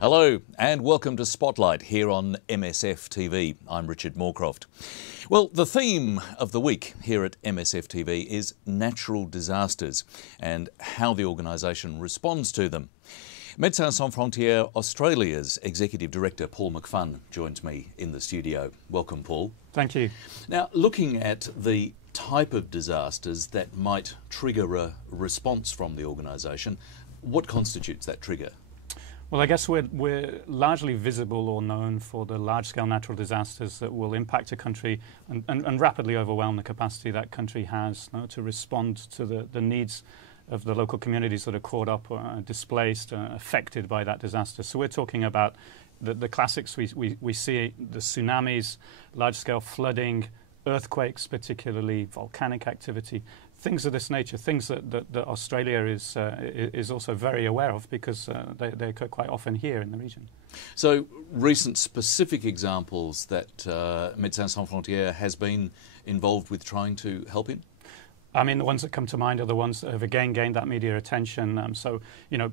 Hello and welcome to Spotlight here on MSF TV. I'm Richard Morecroft. Well, the theme of the week here at MSF TV is natural disasters and how the organisation responds to them. Médecins Sans Frontières Australia's Executive Director Paul McPhun joins me in the studio. Welcome, Paul. Thank you. Now, looking at the type of disasters that might trigger a response from the organisation, what constitutes that trigger? Well, I guess we're largely visible or known for the large-scale natural disasters that will impact a country and rapidly overwhelm the capacity that country has to respond to the needs of the local communities that are caught up or displaced, affected by that disaster. So we're talking about the classics we see, the tsunamis, large-scale flooding, earthquakes, particularly volcanic activity, things of this nature, things that Australia is also very aware of because they occur quite often here in the region. So recent specific examples that Médecins Sans Frontières has been involved with trying to help in? I mean, the ones that come to mind are the ones that have again gained that media attention. So,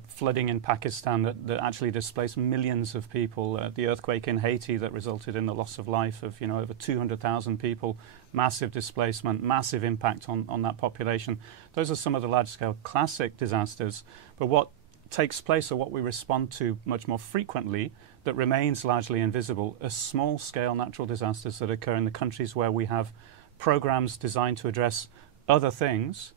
flooding in Pakistan that actually displaced millions of people, the earthquake in Haiti that resulted in the loss of life of, over 200,000 people, massive displacement, massive impact on that population. Those are some of the large-scale classic disasters. But what takes place, or what we respond to much more frequently, that remains largely invisible, are small-scale natural disasters that occur in the countries where we have programs designed to address other things,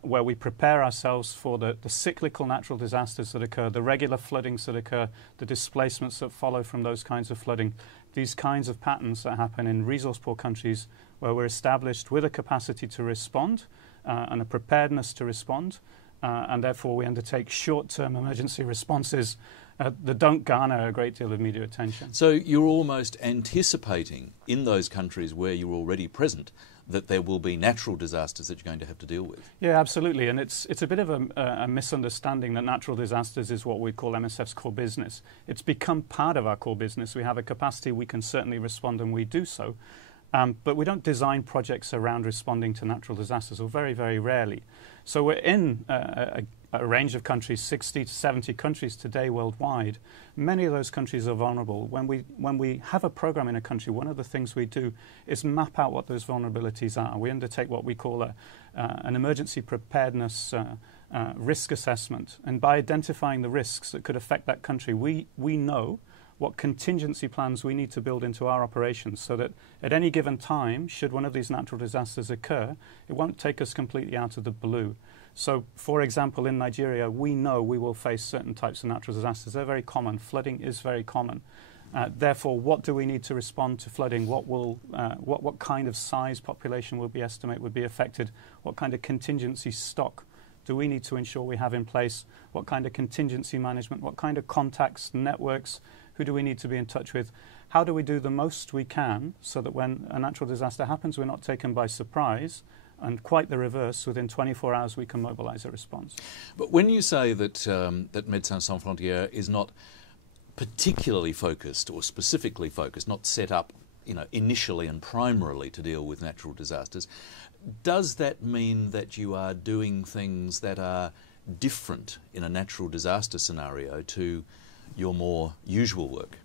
where we prepare ourselves for the cyclical natural disasters that occur, the regular floodings that occur, the displacements that follow from those kinds of flooding, these kinds of patterns that happen in resource-poor countries where we're established with a capacity to respond and a preparedness to respond, and therefore we undertake short-term emergency responses that don't garner a great deal of media attention. So you're almost anticipating in those countries where you're already present that there will be natural disasters that you're going to have to deal with. Yeah, absolutely. And it's a bit of a misunderstanding that natural disasters is what we call MSF's core business. It's become part of our core business. We have a capacity, we can certainly respond, and we do so. But we don't design projects around responding to natural disasters, or very, very rarely. So we're in a range of countries, 60 to 70 countries today worldwide. Many of those countries are vulnerable. When we have a program in a country, one of the things we do is map out what those vulnerabilities are. We undertake what we call an emergency preparedness risk assessment. And by identifying the risks that could affect that country, we know what contingency plans we need to build into our operations so that at any given time, should one of these natural disasters occur, it won't take us completely out of the blue. So, for example, in Nigeria, we know we will face certain types of natural disasters. They're very common. Flooding is very common. Therefore, what do we need to respond to flooding? What kind of size population would be estimated would be affected? What kind of contingency stock do we need to ensure we have in place? What kind of contingency management? What kind of contacts, networks? Who do we need to be in touch with? How do we do the most we can so that when a natural disaster happens, we're not taken by surprise? And quite the reverse, within 24 hours we can mobilise a response. But when you say that that Médecins Sans Frontières is not particularly focused or specifically focused, not set up, initially and primarily to deal with natural disasters, does that mean that you are doing things that are different in a natural disaster scenario to your more usual work?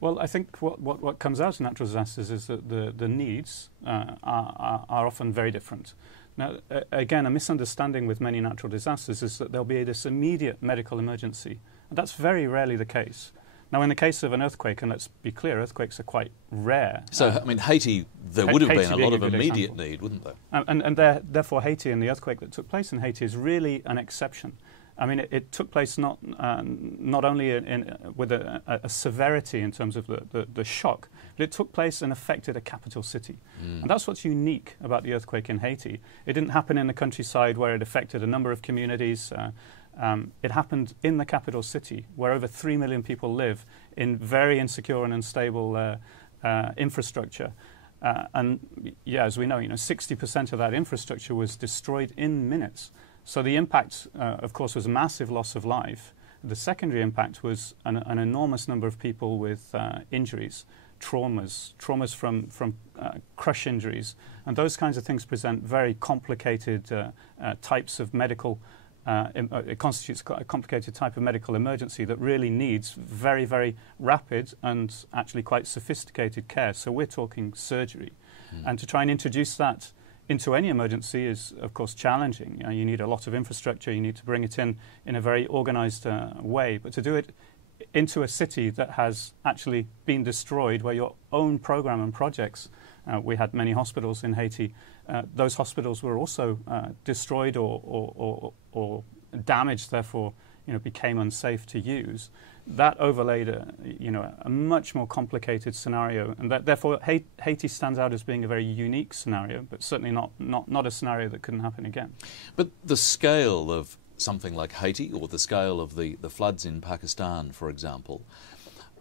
Well, I think what comes out of natural disasters is that the needs are often very different. Now, again, a misunderstanding with many natural disasters is that there'll be this immediate medical emergency. And that's very rarely the case. Now, in the case of an earthquake, and let's be clear, earthquakes are quite rare. So, Haiti, there would have been a lot of immediate need, wouldn't there? And therefore, Haiti and the earthquake that took place in Haiti is really an exception. I mean, it took place not only with a severity in terms of the shock, but it took place and affected a capital city. And that's what's unique about the earthquake in Haiti. It didn't happen in the countryside where it affected a number of communities. It happened in the capital city, where over 3 million people live in very insecure and unstable infrastructure. And yeah, as we know, 60% of that infrastructure was destroyed in minutes. So the impact, of course, was a massive loss of life. The secondary impact was an enormous number of people with injuries, traumas from crush injuries. And those kinds of things present very complicated types of medical it constitutes quite a complicated type of medical emergency that really needs very, very rapid and actually quite sophisticated care. So we're talking surgery. And to try and introduce that into any emergency is, of course, challenging. You need a lot of infrastructure. You need to bring it in a very organised way. But to do it into a city that has actually been destroyed, where your own program and projects, we had many hospitals in Haiti, those hospitals were also destroyed or damaged, therefore became unsafe to use. That overlaid a much more complicated scenario, and that therefore Haiti stands out as being a very unique scenario, but certainly not a scenario that couldn't happen again. But the scale of something like Haiti, or the scale of the floods in Pakistan, for example,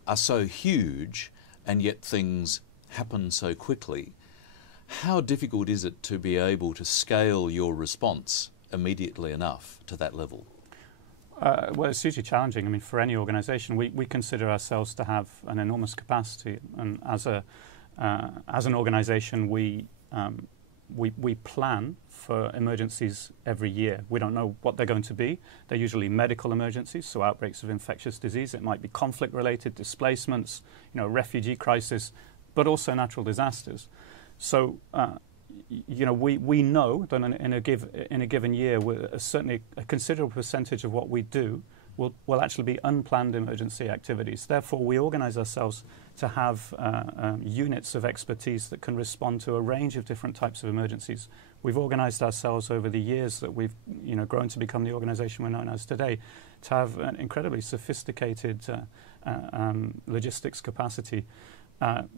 are so huge, and yet things happen so quickly. How difficult is it to be able to scale your response immediately enough to that level? Well, it's hugely challenging. I mean, for any organisation, we consider ourselves to have an enormous capacity, and as an organisation, we plan for emergencies every year. We don't know what they're going to be. They're usually medical emergencies, so outbreaks of infectious disease. It might be conflict-related displacements, refugee crisis, but also natural disasters. So, we know that in a given year, certainly a considerable percentage of what we do will actually be unplanned emergency activities. Therefore, we organise ourselves to have units of expertise that can respond to a range of different types of emergencies. We've organised ourselves over the years that we've grown to become the organisation we're known as today, to have an incredibly sophisticated logistics capacity,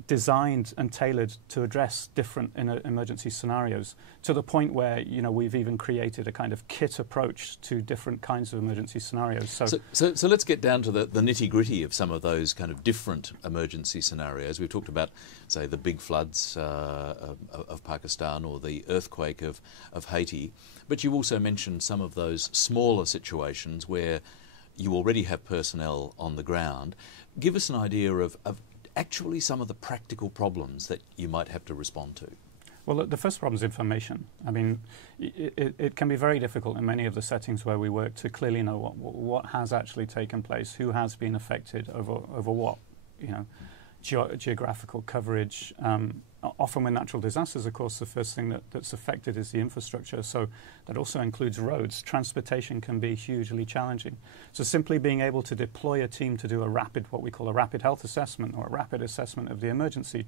designed and tailored to address different emergency scenarios, to the point where we've even created a kind of kit approach to different kinds of emergency scenarios. So let's get down to the nitty-gritty of some of those kind of different emergency scenarios. We've talked about, say, the big floods of Pakistan, or the earthquake of Haiti, but you also mentioned some of those smaller situations where you already have personnel on the ground. Give us an idea of actually some of the practical problems that you might have to respond to. Well, the first problem is information. I mean, it can be very difficult in many of the settings where we work to clearly know what has actually taken place, who has been affected over what, geographical coverage. Often with natural disasters, of course, the first thing that's affected is the infrastructure. So that also includes roads. Transportation can be hugely challenging. So simply being able to deploy a team to do what we call a rapid health assessment, or a rapid assessment of the emergency,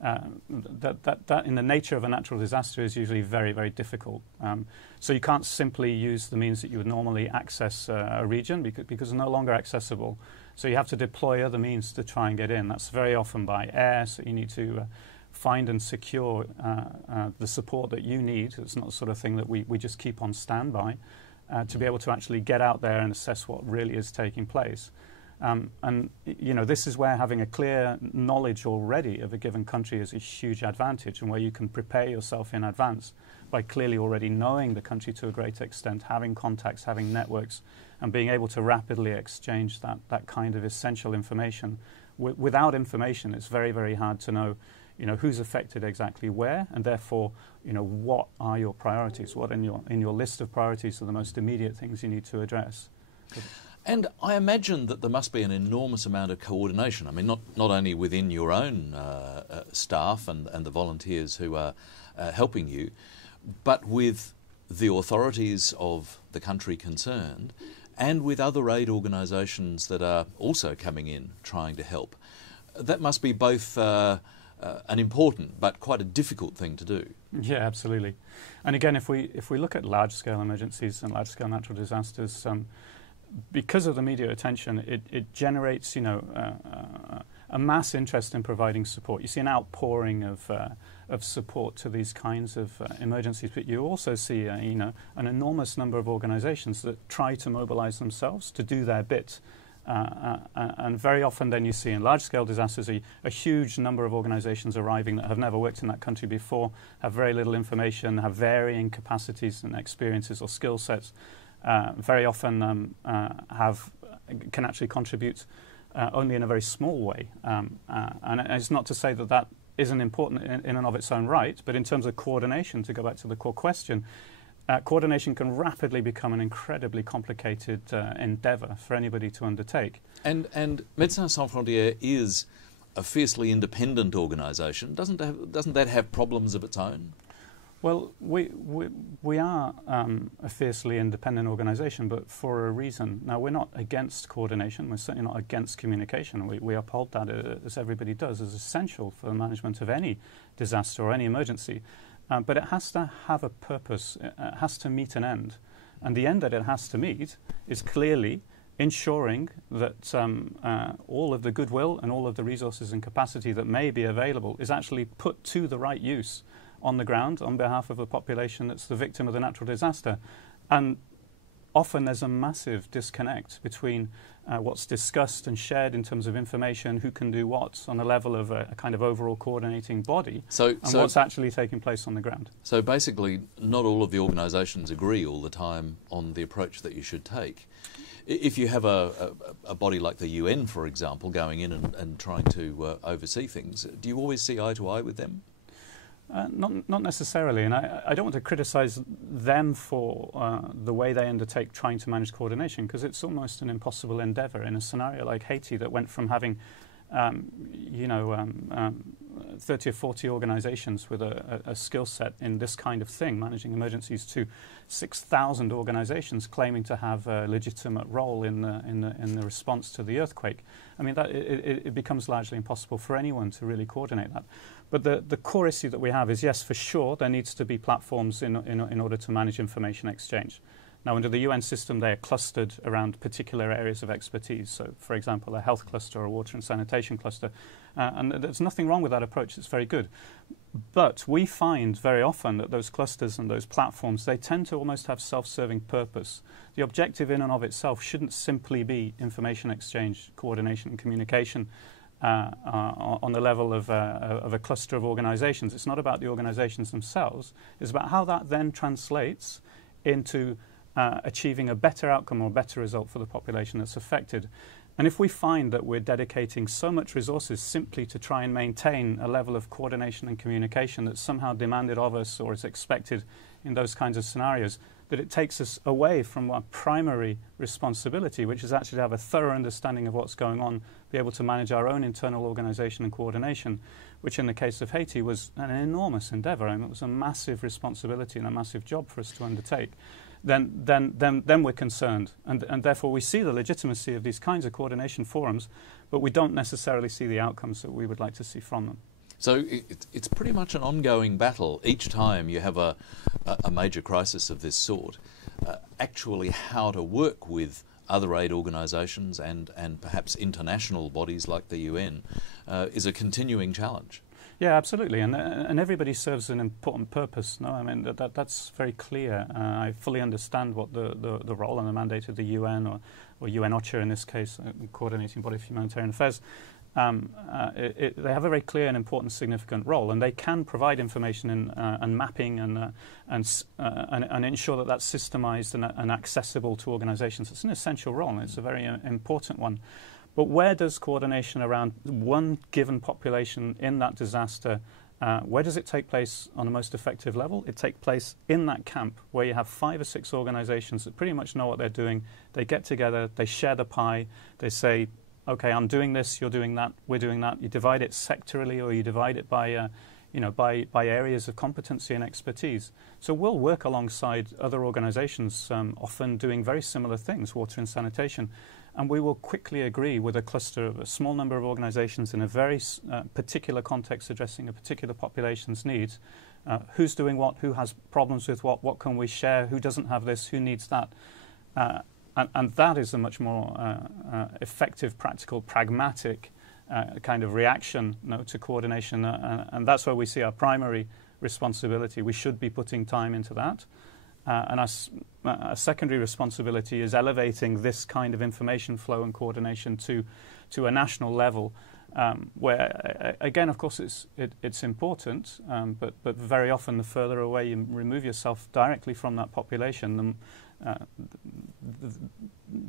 that in the nature of a natural disaster is usually very, very difficult. So you can't simply use the means that you would normally access a region because they're no longer accessible. So you have to deploy other means to try and get in. That's very often by air, so you need to find and secure the support that you need. It's not the sort of thing that we just keep on standby to be able to actually get out there and assess what really is taking place. And this is where having a clear knowledge already of a given country is a huge advantage, and where you can prepare yourself in advance by clearly already knowing the country to a great extent, having contacts, having networks, and being able to rapidly exchange that kind of essential information. Without information, it's very, very hard to know who's affected exactly where, and therefore, what are your priorities? What in your list of priorities are the most immediate things you need to address? And I imagine that there must be an enormous amount of coordination. I mean, not only within your own staff and the volunteers who are helping you, but with the authorities of the country concerned, and with other aid organisations that are also coming in trying to help. That must be both an important but quite a difficult thing to do. Yeah, absolutely. And again, if we look at large-scale emergencies and large-scale natural disasters, because of the media attention, it generates a mass interest in providing support. You see an outpouring of support to these kinds of emergencies, but you also see an enormous number of organisations that try to mobilise themselves to do their bit. And very often then you see in large-scale disasters a huge number of organisations arriving that have never worked in that country before, have very little information, have varying capacities and experiences or skill sets, very often can actually contribute only in a very small way. And it's not to say that isn't important in and of its own right, but in terms of coordination, to go back to the core question, coordination can rapidly become an incredibly complicated endeavour for anybody to undertake. And Médecins Sans Frontières is a fiercely independent organisation. Doesn't that have problems of its own? Well, we are a fiercely independent organisation, but for a reason. Now, we're not against coordination. We're certainly not against communication. We uphold that, as everybody does, as essential for the management of any disaster or any emergency. But it has to have a purpose. It has to meet an end. And the end that it has to meet is clearly ensuring that all of the goodwill and all of the resources and capacity that may be available is actually put to the right use on the ground on behalf of the population that's the victim of the natural disaster. And often there's a massive disconnect between what's discussed and shared in terms of information, who can do what, on the level of a kind of overall coordinating body, and what's actually taking place on the ground. So basically, not all of the organisations agree all the time on the approach that you should take. If you have a body like the UN, for example, going in and trying to oversee things, do you always see eye to eye with them? Not necessarily, and I don't want to criticise them for the way they undertake trying to manage coordination, because it's almost an impossible endeavour in a scenario like Haiti that went from having 30 or 40 organisations with a skill set in this kind of thing, managing emergencies, to 6,000 organisations claiming to have a legitimate role in the response to the earthquake. I mean, it becomes largely impossible for anyone to really coordinate that. But the core issue that we have is, yes, for sure, there needs to be platforms in order to manage information exchange. Now, under the UN system, they are clustered around particular areas of expertise. So, for example, a health cluster or a water and sanitation cluster. And there's nothing wrong with that approach. It's very good. But we find very often that those clusters and those platforms, they tend to almost have self-serving purpose. The objective in and of itself shouldn't simply be information exchange, coordination and communication on the level of a cluster of organizations. It's not about the organizations themselves. It's about how that then translates into achieving a better outcome or better result for the population that's affected. And if we find that we're dedicating so much resources simply to try and maintain a level of coordination and communication that's somehow demanded of us or is expected in those kinds of scenarios, that it takes us away from our primary responsibility, which is actually to have a thorough understanding of what's going on, be able to manage our own internal organization and coordination, which in the case of Haiti was an enormous endeavor. I mean, it was a massive responsibility and a massive job for us to undertake. Then we're concerned. And therefore we see the legitimacy of these kinds of coordination forums, but we don't necessarily see the outcomes that we would like to see from them. So it's pretty much an ongoing battle each time you have a major crisis of this sort. Actually, how to work with other aid organisations and perhaps international bodies like the UN is a continuing challenge. Yeah, absolutely, and everybody serves an important purpose. No, I mean that's very clear. I fully understand what the role and the mandate of the UN or UN OCHA in this case, coordinating body for humanitarian affairs. They have a very clear and important, significant role, and they can provide information and mapping and ensure that that's systemized and accessible to organizations. It's an essential role, and it's a very important one. But where does coordination around one given population in that disaster, where does it take place on the most effective level? It takes place in that camp where you have 5 or 6 organizations that pretty much know what they're doing. They get together, they share the pie, they say, okay, I'm doing this, you're doing that, we're doing that. You divide it sectorally, or you divide it by areas of competency and expertise. So we'll work alongside other organizations, often doing very similar things, water and sanitation, and we will quickly agree with a cluster of a small number of organizations in a very particular context addressing a particular population's needs. Who's doing what, who has problems with what can we share, who doesn't have this, who needs that. And that is a much more effective, practical, pragmatic kind of reaction to coordination. And that's where we see our primary responsibility. We should be putting time into that. And our secondary responsibility is elevating this kind of information flow and coordination to a national level, where, again, of course, it's important, but very often the further away you remove yourself directly from that population,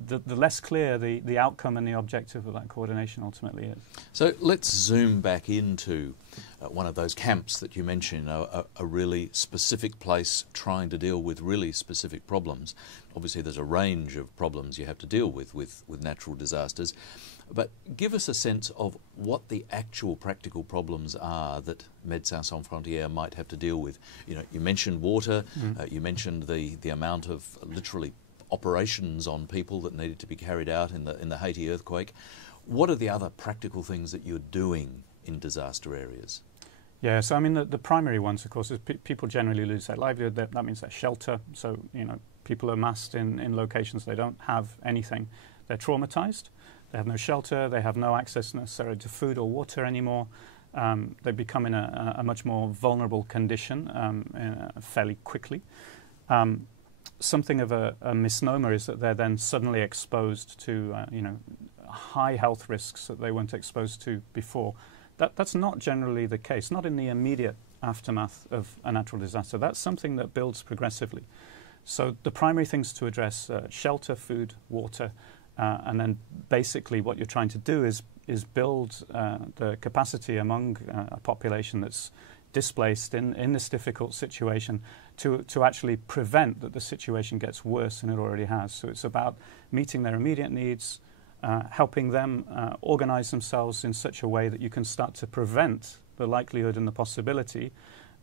the less clear the outcome and the objective of that coordination ultimately is. So let's zoom back into one of those camps that you mentioned, a really specific place trying to deal with really specific problems. Obviously there's a range of problems you have to deal with natural disasters, but give us a sense of what the actual practical problems are that Médecins Sans Frontières might have to deal with. You know, you mentioned water, you mentioned the amount of literally operations on people that needed to be carried out in the Haiti earthquake. What are the other practical things that you're doing in disaster areas? Yeah, so I mean the primary ones, of course, is people generally lose their livelihood. That means their shelter. So, you know, people are massed in locations they don't have anything. They're traumatized. They have no shelter. They have no access necessarily to food or water anymore. They become in a much more vulnerable condition fairly quickly. Something of a misnomer is that they're then suddenly exposed to, you know, high health risks that they weren't exposed to before. That's not generally the case, not in the immediate aftermath of a natural disaster. That's something that builds progressively. So the primary things to address, shelter, food, water, and then basically what you're trying to do is build the capacity among a population that's displaced in this difficult situation to actually prevent that the situation gets worse than it already has. So it's about meeting their immediate needs, helping them organize themselves in such a way that you can start to prevent the likelihood and the possibility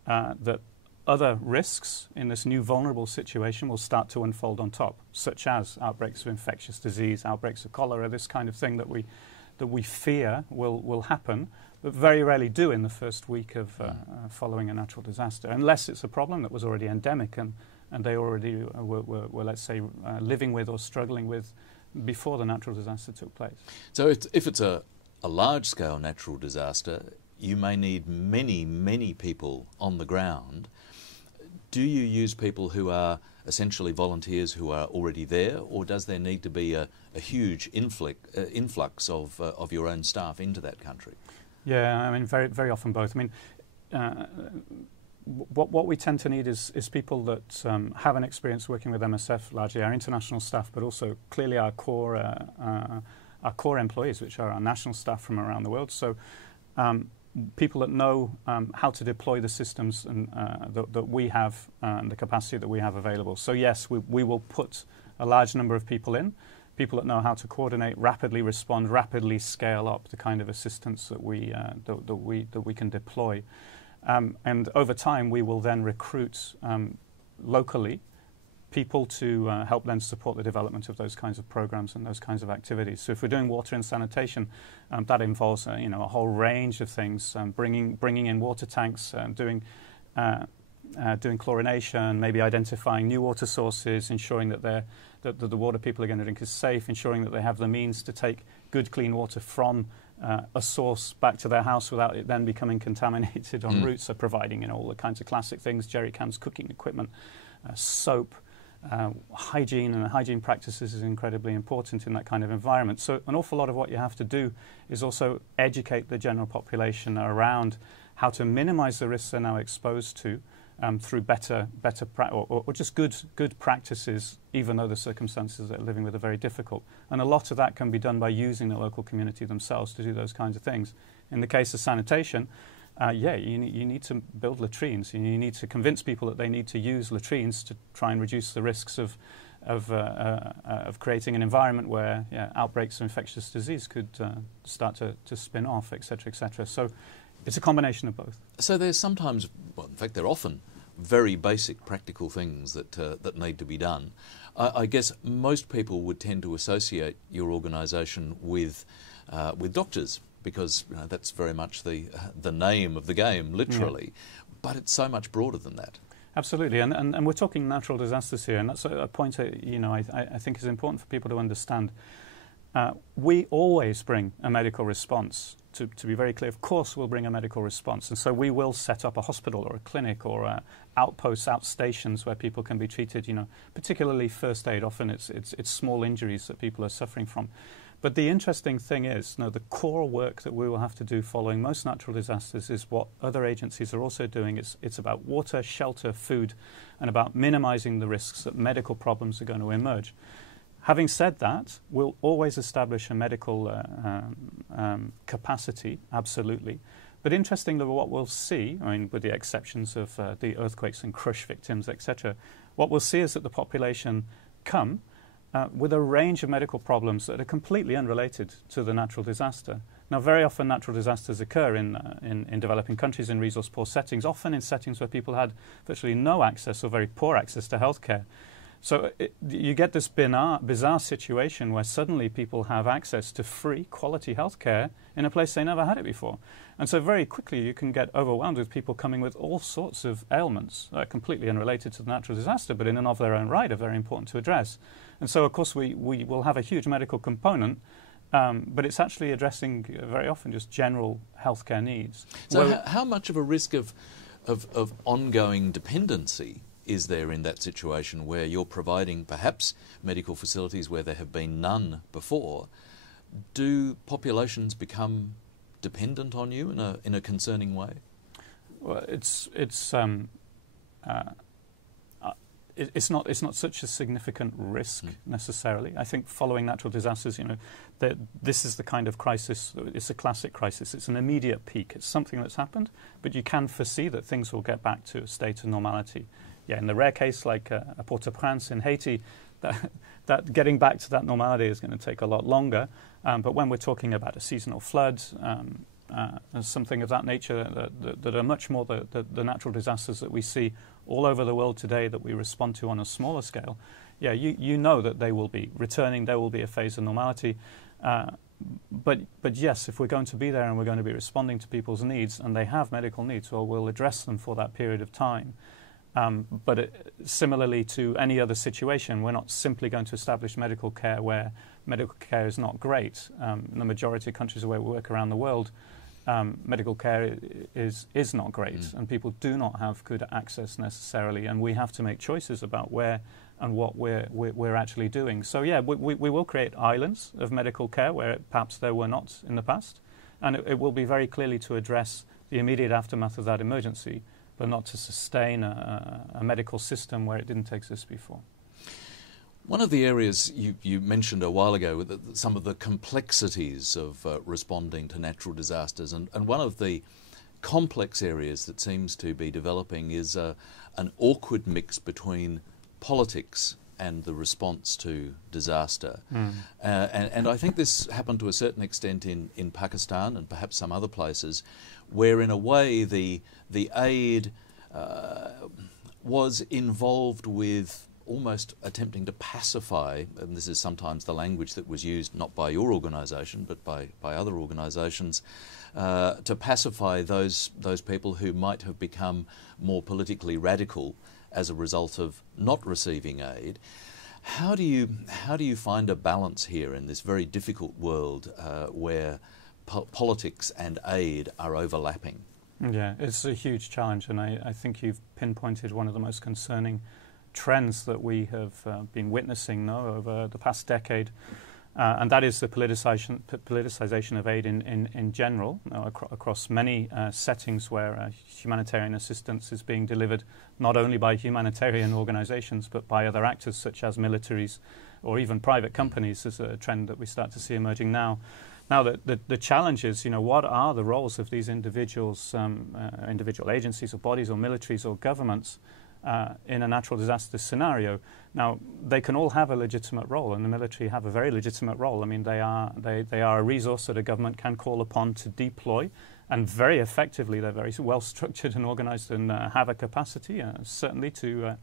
that other risks in this new vulnerable situation will start to unfold on top, such as outbreaks of infectious disease, outbreaks of cholera, this kind of thing that we fear will happen, but very rarely do in the first week of following a natural disaster, unless it's a problem that was already endemic and they already were let's say, living with or struggling with before the natural disaster took place. So if it's a large-scale natural disaster, you may need many people on the ground. Do you use people who are essentially volunteers who are already there, or does there need to be a huge influx of your own staff into that country? Yeah, I mean, very often both. I mean, what we tend to need is people that have an experience working with MSF, largely our international staff, but also clearly our core employees, which are our national staff from around the world. So people that know how to deploy the systems and that we have and the capacity that we have available. So yes, we will put a large number of people in, people that know how to coordinate, rapidly respond, rapidly scale up the kind of assistance that we can deploy. And over time, we will then recruit locally people to help then support the development of those kinds of programs and those kinds of activities. So if we're doing water and sanitation, that involves a whole range of things, bringing in water tanks, doing chlorination, maybe identifying new water sources, ensuring that the water people are going to drink is safe, ensuring that they have the means to take good, clean water from a source back to their house without it then becoming contaminated en route. So providing all the kinds of classic things, jerry cans, cooking equipment, soap, hygiene and hygiene practices is incredibly important in that kind of environment. So an awful lot of what you have to do is also educate the general population around how to minimize the risks they're now exposed to through or just good practices, even though the circumstances they're living with are very difficult. And a lot of that can be done by using the local community themselves to do those kinds of things. In the case of sanitation, you need to build latrines. You need to convince people that they need to use latrines to try and reduce the risks of creating an environment where outbreaks of infectious disease could start to spin off, etc., etc. So it's a combination of both. So there's sometimes, well, in fact, there are often very basic practical things that need to be done. I guess most people would tend to associate your organisation with doctors, because that's very much the name of the game, literally. Yeah. But it's so much broader than that. Absolutely, and we're talking natural disasters here, and that's a point I think is important for people to understand. We always bring a medical response. To be very clear, of course we'll bring a medical response, and so we will set up a hospital or a clinic or outposts, outstations where people can be treated, particularly first aid. Often it's small injuries that people are suffering from. But the interesting thing is, the core work that we will have to do following most natural disasters is what other agencies are also doing. It's about water, shelter, food, and about minimizing the risks that medical problems are going to emerge. Having said that, we'll always establish a medical capacity, absolutely. But interestingly, what we'll see, I mean, with the exceptions of the earthquakes and crush victims, etc., what we'll see is that the population come with a range of medical problems that are completely unrelated to the natural disaster. Now, very often natural disasters occur in developing countries in resource-poor settings, often in settings where people had virtually no access or very poor access to healthcare. So you get this bizarre situation where suddenly people have access to free, quality healthcare in a place they never had it before. And so very quickly you can get overwhelmed with people coming with all sorts of ailments that are completely unrelated to the natural disaster, but in and of their own right are very important to address. And so, of course, we will have a huge medical component, but it's actually addressing very often just general healthcare needs. So how much of a risk of ongoing dependency is there in that situation where you're providing perhaps medical facilities where there have been none before? Do populations become dependent on you in a concerning way? Well, it's not such a significant risk necessarily. I think following natural disasters, this is the kind of crisis. It's a classic crisis. It's an immediate peak. It's something that's happened, but you can foresee that things will get back to a state of normality. Yeah, in the rare case like Port-au-Prince in Haiti, that getting back to that normality is going to take a lot longer. But when we're talking about a seasonal flood, something of that nature that are much more the natural disasters that we see all over the world today that we respond to on a smaller scale, yeah, you know that they will be returning. There will be a phase of normality. But yes, if we're going to be there and we're going to be responding to people's needs, and they have medical needs, well, we'll address them for that period of time. But similarly to any other situation, we're not simply going to establish medical care where medical care is not great. In the majority of countries where we work around the world, medical care is not great, and people do not have good access necessarily, and we have to make choices about where and what we're actually doing. So yeah, we will create islands of medical care where perhaps there were not in the past, and it will be very clearly to address the immediate aftermath of that emergency, but not to sustain a medical system where it didn't exist before. One of the areas you mentioned a while ago, some of the complexities of responding to natural disasters, and one of the complex areas that seems to be developing is an awkward mix between politics and the response to disaster. And I think this happened to a certain extent in Pakistan and perhaps some other places, where in a way the aid was involved with almost attempting to pacify, and this is sometimes the language that was used not by your organisation but by other organisations, to pacify those people who might have become more politically radical as a result of not receiving aid. How do you find a balance here in this very difficult world where politics and aid are overlapping? Yeah, it's a huge challenge, and I think you've pinpointed one of the most concerning trends that we have been witnessing now over the past decade, and that is the politicization of aid in general, across many settings where humanitarian assistance is being delivered not only by humanitarian organizations but by other actors such as militaries or even private companies, is a trend that we start to see emerging now. Now, the challenge is, what are the roles of these individuals, individual agencies or bodies or militaries or governments in a natural disaster scenario? Now, they can all have a legitimate role, and the military have a very legitimate role. I mean, they are a resource that a government can call upon to deploy, and very effectively, they're very well structured and organized and have a capacity, certainly, to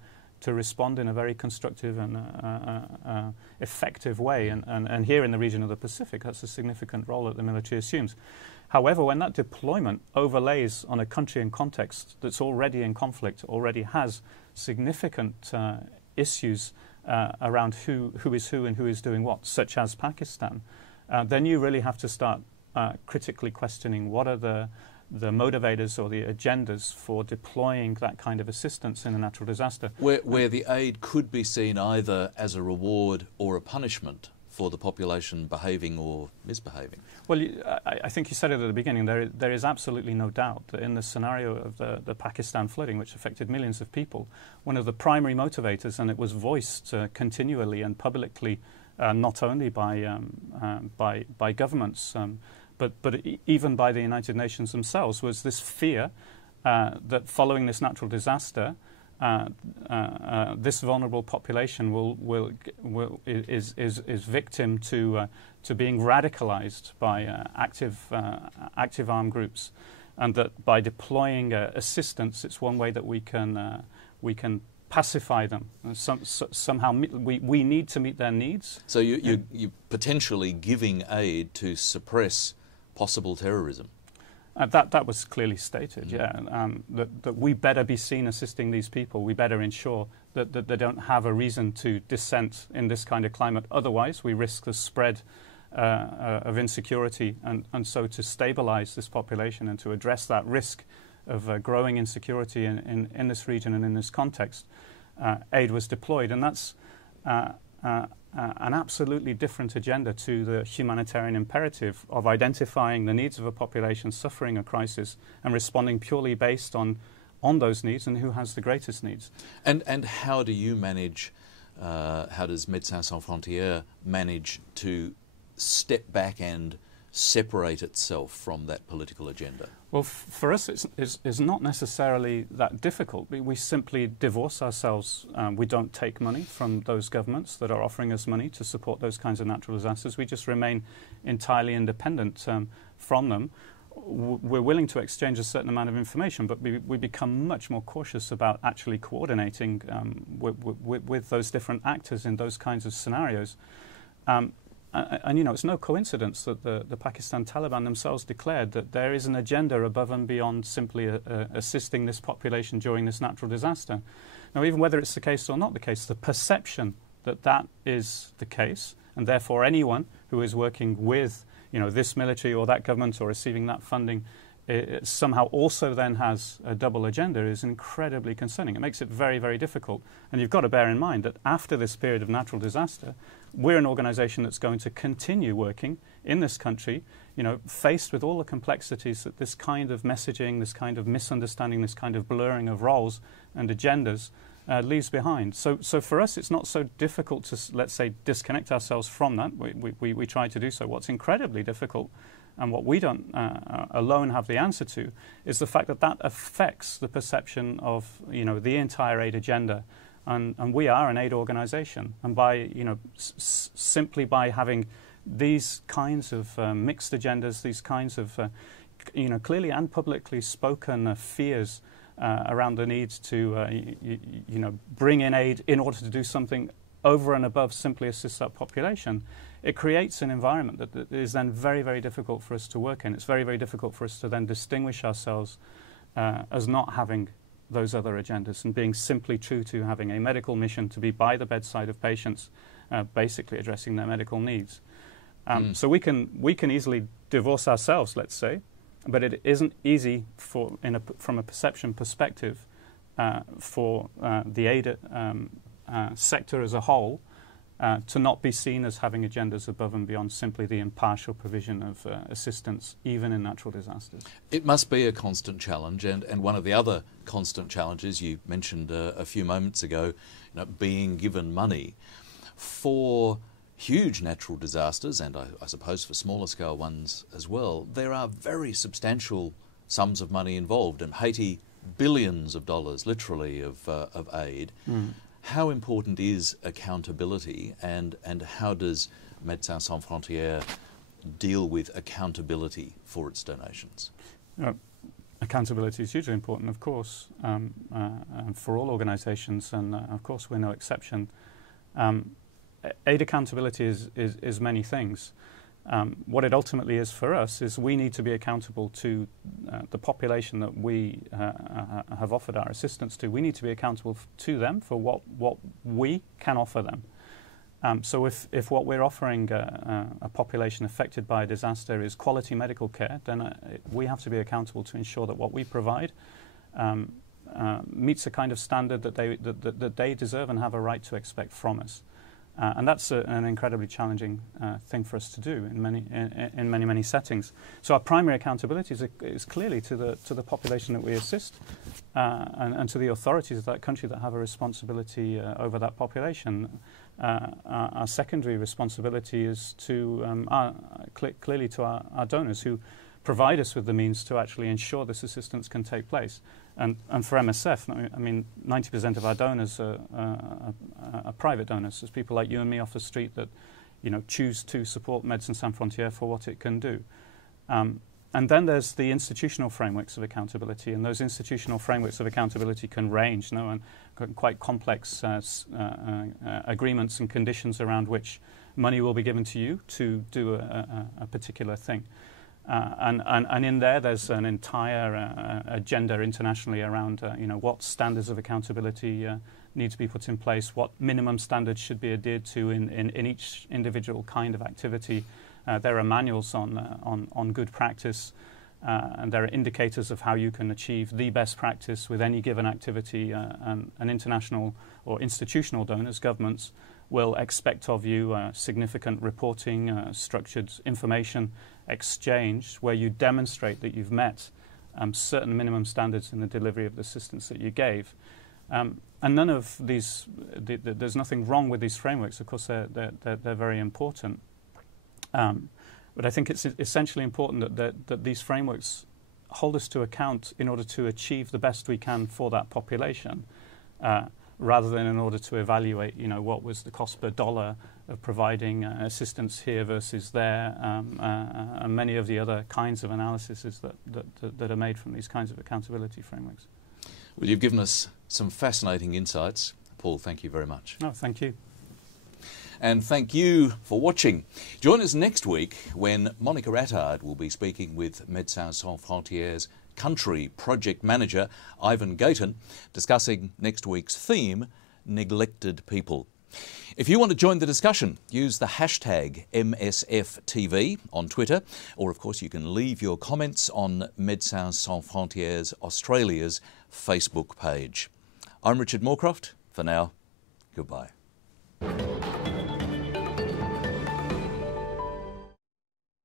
respond in a very constructive and effective way. And here in the region of the Pacific, that's a significant role that the military assumes. However, when that deployment overlays on a country and context that's already in conflict, already has significant issues around who is who and who is doing what, such as Pakistan, then you really have to start critically questioning what are the motivators or the agendas for deploying that kind of assistance in a natural disaster. Where the aid could be seen either as a reward or a punishment for the population behaving or misbehaving. Well, I think you said it at the beginning, there is absolutely no doubt that in the scenario of the Pakistan flooding, which affected millions of people, one of the primary motivators, and it was voiced continually and publicly, not only by governments, even by the United Nations themselves, was this fear that following this natural disaster, this vulnerable population is victim to being radicalized by active armed groups, and that by deploying assistance, it's one way that we can pacify them. And somehow we need to meet their needs. So you're potentially giving aid to suppress possible terrorism. That was clearly stated, that we better be seen assisting these people. We better ensure that they don't have a reason to dissent in this kind of climate. Otherwise, we risk the spread of insecurity. And so to stabilize this population and to address that risk of growing insecurity in this region and in this context, aid was deployed. And that's an absolutely different agenda to the humanitarian imperative of identifying the needs of a population suffering a crisis and responding purely based on those needs and who has the greatest needs. And how do you manage, how does Médecins Sans Frontières manage to step back and separate itself from that political agenda? Well, for us, it's not necessarily that difficult. We simply divorce ourselves. We don't take money from those governments that are offering us money to support those kinds of natural disasters. We just remain entirely independent from them. We're willing to exchange a certain amount of information, but we become much more cautious about actually coordinating with those different actors in those kinds of scenarios. And you know, it's no coincidence that the Pakistan Taliban themselves declared that there is an agenda above and beyond simply assisting this population during this natural disaster. Now, even whether it's the case or not the case, the perception that that is the case, and therefore anyone who is working with, you know, this military or that government or receiving that funding somehow also then has a double agenda is incredibly concerning. It makes it very, very difficult. And you've got to bear in mind that after this period of natural disaster, we're an organisation that's going to continue working in this country, you know, faced with all the complexities that this kind of messaging, this kind of misunderstanding, this kind of blurring of roles and agendas leaves behind. So for us, it's not so difficult to, let's say, disconnect ourselves from that. We try to do so. What's incredibly difficult, and what we don't alone have the answer to, is the fact that that affects the perception of, you know, the entire aid agenda. And we are an aid organisation, and by, you know, simply by having these kinds of mixed agendas, these kinds of, you know, clearly and publicly spoken fears around the need to, you know, bring in aid in order to do something over and above simply assist that population, it creates an environment that is then very, very difficult for us to work in. It's very, very difficult for us to then distinguish ourselves as not having those other agendas and being simply true to having a medical mission to be by the bedside of patients, basically addressing their medical needs. So we can easily divorce ourselves, let's say, but it isn't easy from a perception perspective for the aid sector as a whole to not be seen as having agendas above and beyond simply the impartial provision of assistance, even in natural disasters. It must be a constant challenge, and one of the other constant challenges you mentioned a few moments ago, you know, being given money for huge natural disasters, and I suppose for smaller scale ones as well. There are very substantial sums of money involved, and Haiti, billions of dollars, literally, of aid. How important is accountability, and how does Médecins Sans Frontières deal with accountability for its donations? Accountability is hugely important, of course, for all organisations, and of course we're no exception. Aid accountability is many things. What it ultimately is for us is we need to be accountable to the population that we have offered our assistance to. We need to be accountable to them for what we can offer them. So if what we're offering a population affected by a disaster is quality medical care, then we have to be accountable to ensure that what we provide meets a kind of standard that they deserve and have a right to expect from us. And that's an incredibly challenging thing for us to do in many settings. So our primary accountability is clearly to the population that we assist and to the authorities of that country that have a responsibility over that population. Our secondary responsibility is to clearly to our donors who provide us with the means to actually ensure this assistance can take place. And for MSF, I mean, 90% of our donors are private donors. There's people like you and me off the street that, you know, choose to support Médecins Sans Frontières for what it can do. And then there's the institutional frameworks of accountability, and those institutional frameworks of accountability can range, you know, and quite complex agreements and conditions around which money will be given to you to do a particular thing. And in there's an entire agenda internationally around you know, what standards of accountability need to be put in place, what minimum standards should be adhered to in each individual kind of activity. There are manuals on good practice, and there are indicators of how you can achieve the best practice with any given activity. And international or institutional donors, governments, will expect of you significant reporting, structured information exchange, where you demonstrate that you've met certain minimum standards in the delivery of the assistance that you gave. And none of these, there's nothing wrong with these frameworks. Of course, they're very important. But I think it's essentially important that these frameworks hold us to account in order to achieve the best we can for that population, rather than in order to evaluate, you know, what was the cost per dollar of providing assistance here versus there, and many of the other kinds of analyses that are made from these kinds of accountability frameworks. Well, you've given us some fascinating insights. Paul, thank you very much. No, thank you. And thank you for watching. Join us next week when Monica Attard will be speaking with Médecins Sans Frontières Country Project Manager Ivan Gayton, discussing next week's theme, Neglected People. If you want to join the discussion, use the hashtag MSFTV on Twitter, or of course you can leave your comments on Médecins Sans Frontières Australia's Facebook page. I'm Richard Morcroft. For now, goodbye.